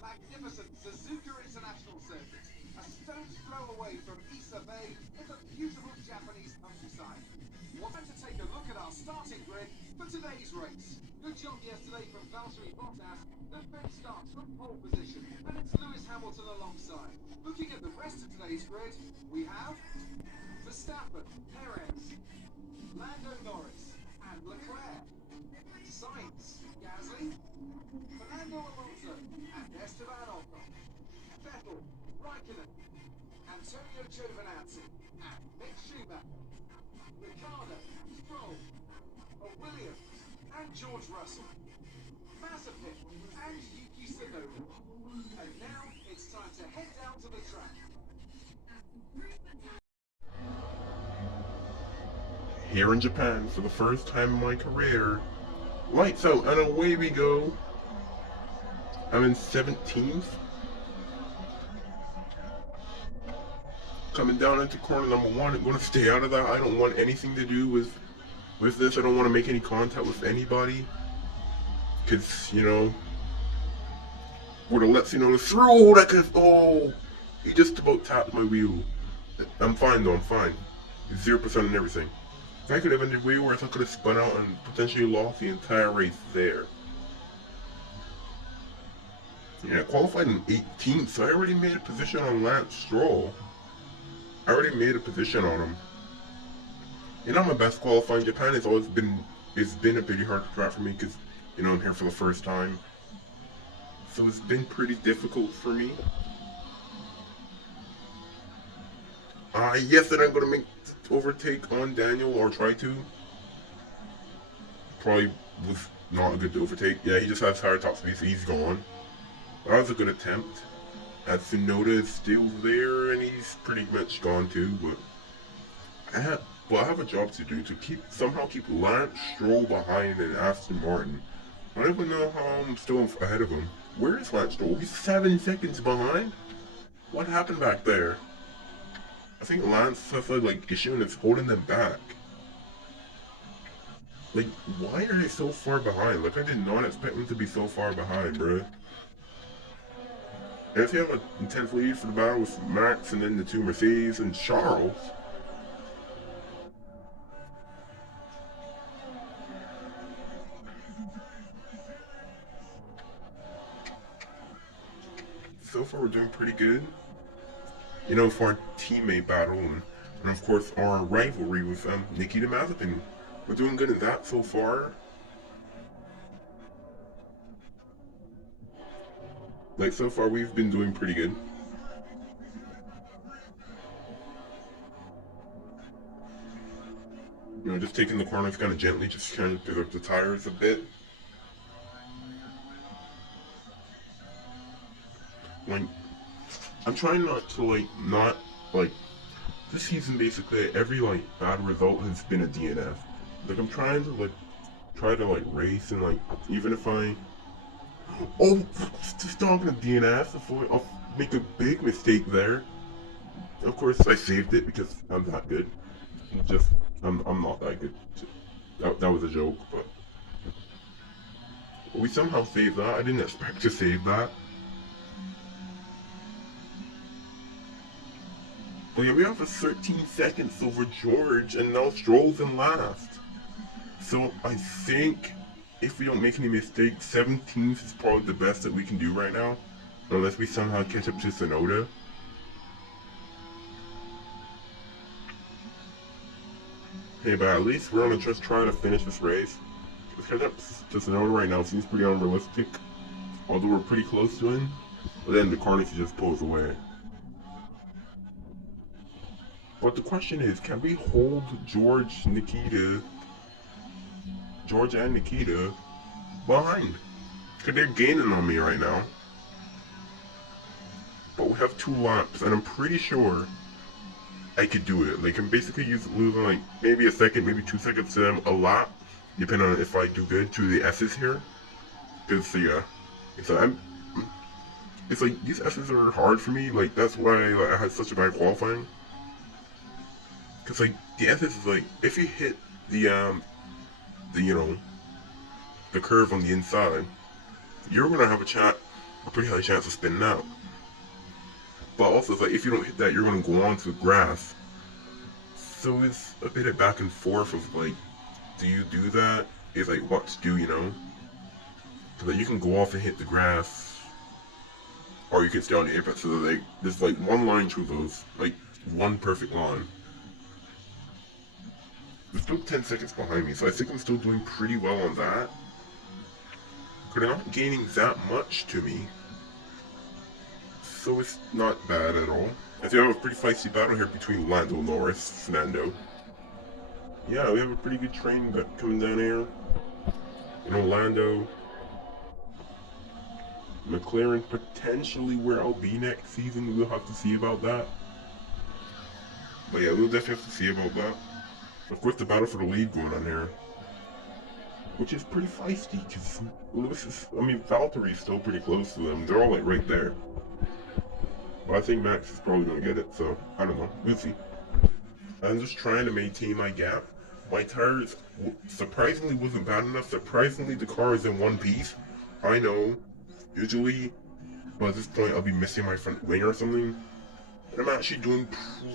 magnificent Suzuka International Circuit, a stone's throw away from Issa Bay in the beautiful Japanese countryside. We're going to take a look at our starting grid for today's race. Good job yesterday from Valtteri Bottas. The fifth starts from pole position, and it's Lewis Hamilton alongside. Looking at the rest of today's grid, we have Verstappen, Perez, Lando Norris, and Leclerc, Sainz, Gasly, Fernando Alonso, and Esteban Ocon, Vettel, Raikkonen, Antonio Giovinazzi, and Mick Schumacher, Ricciardo, Stroll, Williams, and George Russell, Mazepin, and Yuki Tsunoda. And now it's time to head down to the track. Here in Japan, for the first time in my career, lights out and away we go. I'm in 17th. Coming down into corner number 1, I'm going to stay out of that. I don't want anything to do with this. I don't want to make any contact with anybody. Because, you know, would have let you know the through. That could, oh, he just about tapped my wheel. I'm fine though, I'm fine. 0% on everything. If I could have ended way worse, I could have spun out and potentially lost the entire race there. Yeah, I qualified in 18th, so I already made a position on Lance Stroll. I already made a position on him. You know, my best qualifying. Japan has always been, it's been a pretty hard track for me because, you know, I'm here for the first time. So it's been pretty difficult for me. Yes, that I'm going to make overtake on Daniel, or try to. Probably was not a good overtake. Yeah, he just has higher top speed, so he's gone. That was a good attempt. Tsunoda is still there, and he's pretty much gone too. But I have a job to do to somehow keep Lance Stroll behind in Aston Martin. I don't even know how I'm still ahead of him. Where is Lance Stroll? He's 7 seconds behind. What happened back there? I think Lance has like issue and it's holding them back. Like, why are they so far behind? Like, I did not expect them to be so far behind, bruh. And if you have an intense lead for the battle with Max and then the 2 Mercedes and Charles. So far we're doing pretty good. You know, for our teammate battle and of course our rivalry with Nikita Mazepin. We're doing good at that so far. Like, so far we've been doing pretty good. You know, just taking the corners kind of gently, just trying to pick up the tires a bit. Like, I'm trying not to this season basically every bad result has been a DNF. Like, I'm trying to race and even if I just not gonna DNF, I'll make a big mistake there. Of course I saved it because I'm that good. I'm not that good. That was a joke, but we somehow saved that. I didn't expect to save that. But yeah, we have a 13 seconds over George, and now Stroll's in last. So I think if we don't make any mistakes, 17th is probably the best that we can do right now, unless we somehow catch up to Tsunoda. Hey, but at least we're gonna just try to finish this race. Let's catch up to Tsunoda right now. Seems pretty unrealistic, although we're pretty close to him. But then the car needs to just pulls away. But the question is, can we hold George and Nikita behind? Because they're gaining on me right now. But we have 2 laps, and I'm pretty sure I could do it. Like, I'm basically losing maybe a second, maybe 2 seconds to them a lap, depending on if I do good to the S's here. Because yeah, it's like these S's are hard for me. Like, that's why I had such a bad qualifying. Cause the S's is if you hit the curve on the inside, you're gonna have a a pretty high chance of spinning out. But also, it's like if you don't hit that, you're going to go on to the grass. So it's a bit of back and forth of like, do you do that? It's like what to do, you know? So that you can go off and hit the grass, or you can stay on the apex. So like there's like one line through those, like one perfect line. They're still 10 seconds behind me, so I think I'm still doing pretty well on that. But they're not gaining that much to me, so it's not bad at all. I think I have a pretty feisty battle here between Lando Norris, Fernando. Yeah, we have a pretty good train coming down here. You know, Lando, McLaren potentially where I'll be next season. We'll have to see about that. But yeah, we'll definitely have to see about that. Of course, the battle for the lead going on here, which is pretty feisty because Lewis is, I mean, Valtteri's still pretty close to them. They're all like right there. But I think Max is probably going to get it, so I don't know. We'll see. I'm just trying to maintain my gap. My tires surprisingly wasn't bad enough. Surprisingly, the car is in one piece. I know, usually, but at this point I'll be missing my front wing or something. And I'm actually doing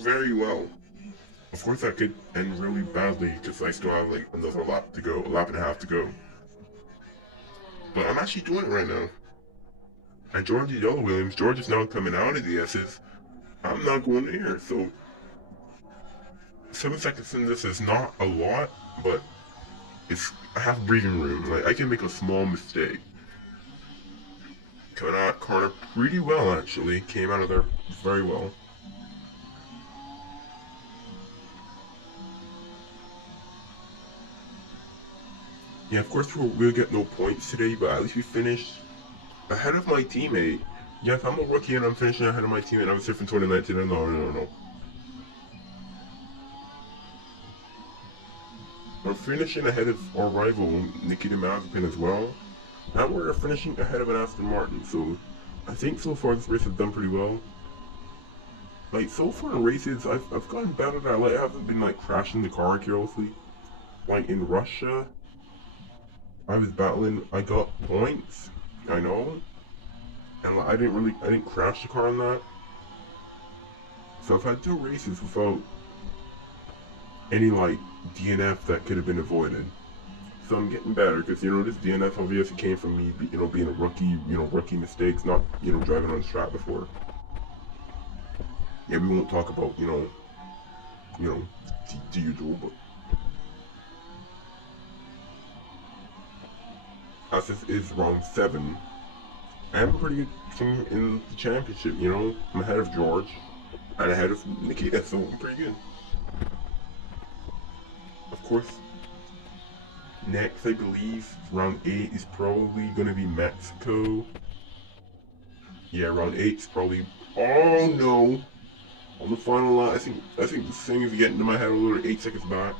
very well. Of course that could end really badly because I still have like another lap to go, a lap and a half to go. But I'm actually doing it right now. And George the Yellow Williams, George is now coming out of the S's. I'm not going there, so 7 seconds in this is not a lot, but I have breathing room. Like I can make a small mistake. Coming out corner pretty well actually. Came out of there very well. Yeah, of course we'll get no points today, but at least we finished ahead of my teammate. Yeah, if I'm a rookie and I'm finishing ahead of my teammate, I was here from 2019. No. We're finishing ahead of our rival, Nikita Mazepin as well. And we're finishing ahead of an Aston Martin, so I think so far this race has done pretty well. Like, so far in races, I've gotten better at that. Like, I haven't been, like, crashing the car carelessly. Like, in Russia, I was battling, I got points, I know. And like, I didn't crash the car on that. So I've had 2 races without any, like, DNF that could have been avoided. So I'm getting better, because, you know, this DNF obviously came from me, you know, being a rookie, you know, rookie mistakes, not, you know, driving on the track before. Yeah, we won't talk about, you know, the usual, but as this is round 7, I have a pretty good team in the championship, you know, I'm ahead of George, and ahead of Nikita, so I'm pretty good. Of course, next, I believe, round 8 is probably going to be Mexico. Yeah, round 8 is probably... Oh, no! On the final lap, I think this thing is getting to my head a little, 8 seconds back.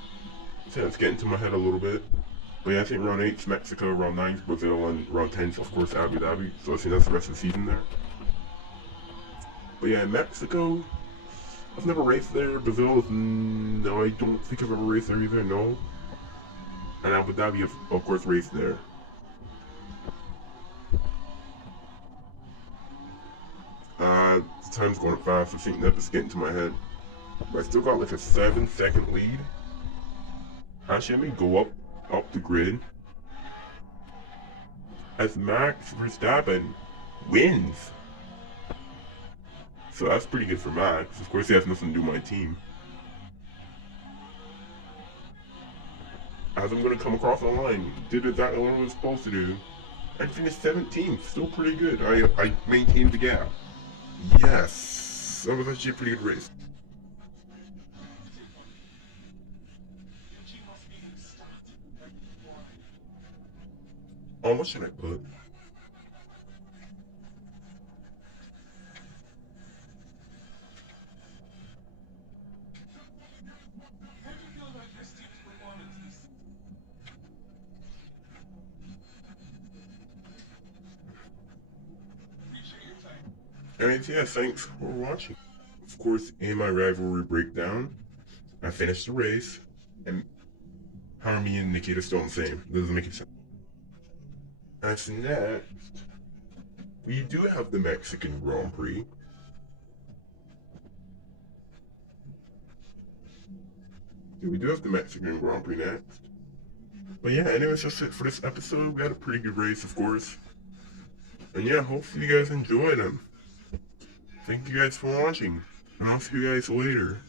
I think it's getting to my head a little bit. But yeah, I think round 8 is Mexico, round 9 is Brazil, and round 10 is, of course, Abu Dhabi. So I think that's the rest of the season there. But yeah, Mexico, I've never raced there. Brazil, no, I don't think I've ever raced there either, no. And Abu Dhabi, of course, raced there. The time's going fast. I think that is getting to my head. But I still got like a 7-second lead. Actually, let me go up the grid. As Max Verstappen wins. So that's pretty good for Max. Of course, he has nothing to do with my team. As I'm going to come across the line, did exactly what I was supposed to do, and finished 17th. Still pretty good. I maintained the gap. Yes, that was actually a pretty good race. Oh, what should I put? And yeah, thanks for watching. Of course, in my rivalry breakdown, I finished the race, and how are me and Nikita still the same? Doesn't make it sense. That's next. we do have the Mexican Grand Prix. We do have the Mexican Grand Prix next. But yeah, anyways, that's it for this episode. We had a pretty good race, of course. And yeah, hopefully you guys enjoyed them. Thank you guys for watching. And I'll see you guys later.